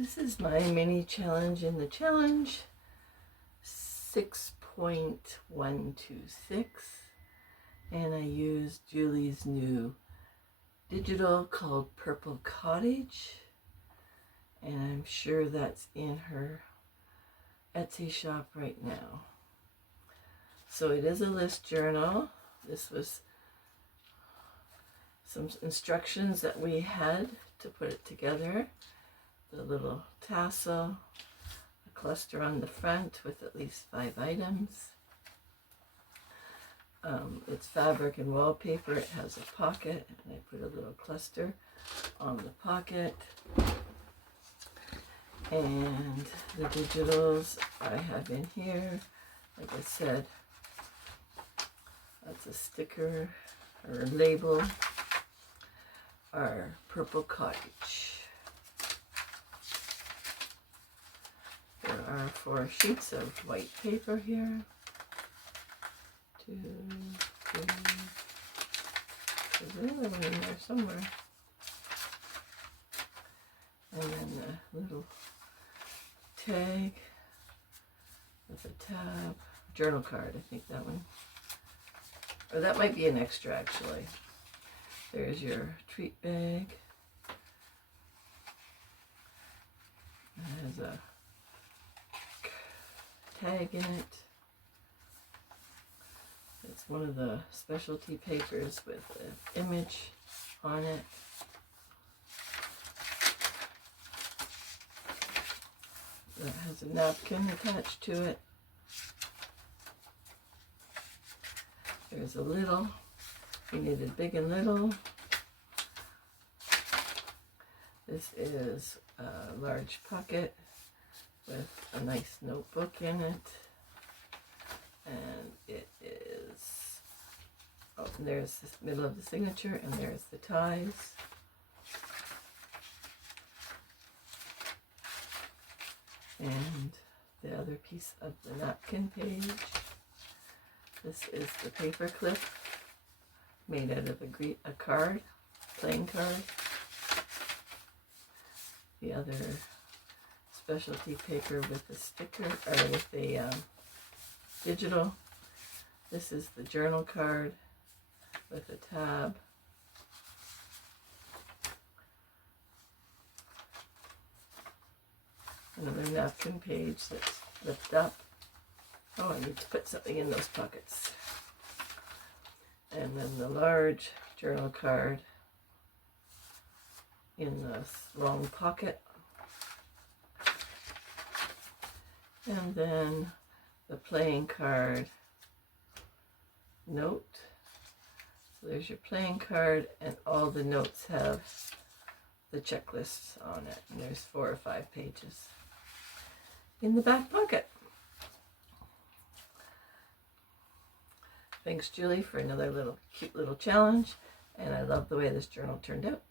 This is my mini challenge in the challenge 6.126, and I used Julie's new digital called Purple Cottage, and I'm sure that's in her Etsy shop right now. So it is a list journal. This was some instructions that we had to put it together. The little tassel, a cluster on the front with at least 5 items. It's fabric and wallpaper. It has a pocket, and I put a little cluster on the pocket. And the digitals I have in here, like I said, that's a sticker or a label, our Purple Cottage. There are 4 sheets of white paper here. 2, 3, there's another one in there somewhere. And then the little tag with a tab, journal card, I think that one. Or that might be an extra actually. There's your treat bag. It has a tag in it. It's one of the specialty papers with an image on it. That has a napkin attached to it. There's a little. We needed big and little. This is a large pocket with a nice notebook in it. And it is, oh, and there's the middle of the signature, and there's the ties. And the other piece of the napkin page. This is the paper clip made out of a card, playing card. The other specialty paper with a sticker, or with a digital. This is the journal card with a tab. Another napkin page that's flipped up. Oh, I need to put something in those pockets. And then the large journal card in this long pocket. And then the playing card note. So there's your playing card, and all the notes have the checklists on it. And there's 4 or 5 pages in the back pocket. Thanks, Julie, for another cute little challenge, and I love the way this journal turned out.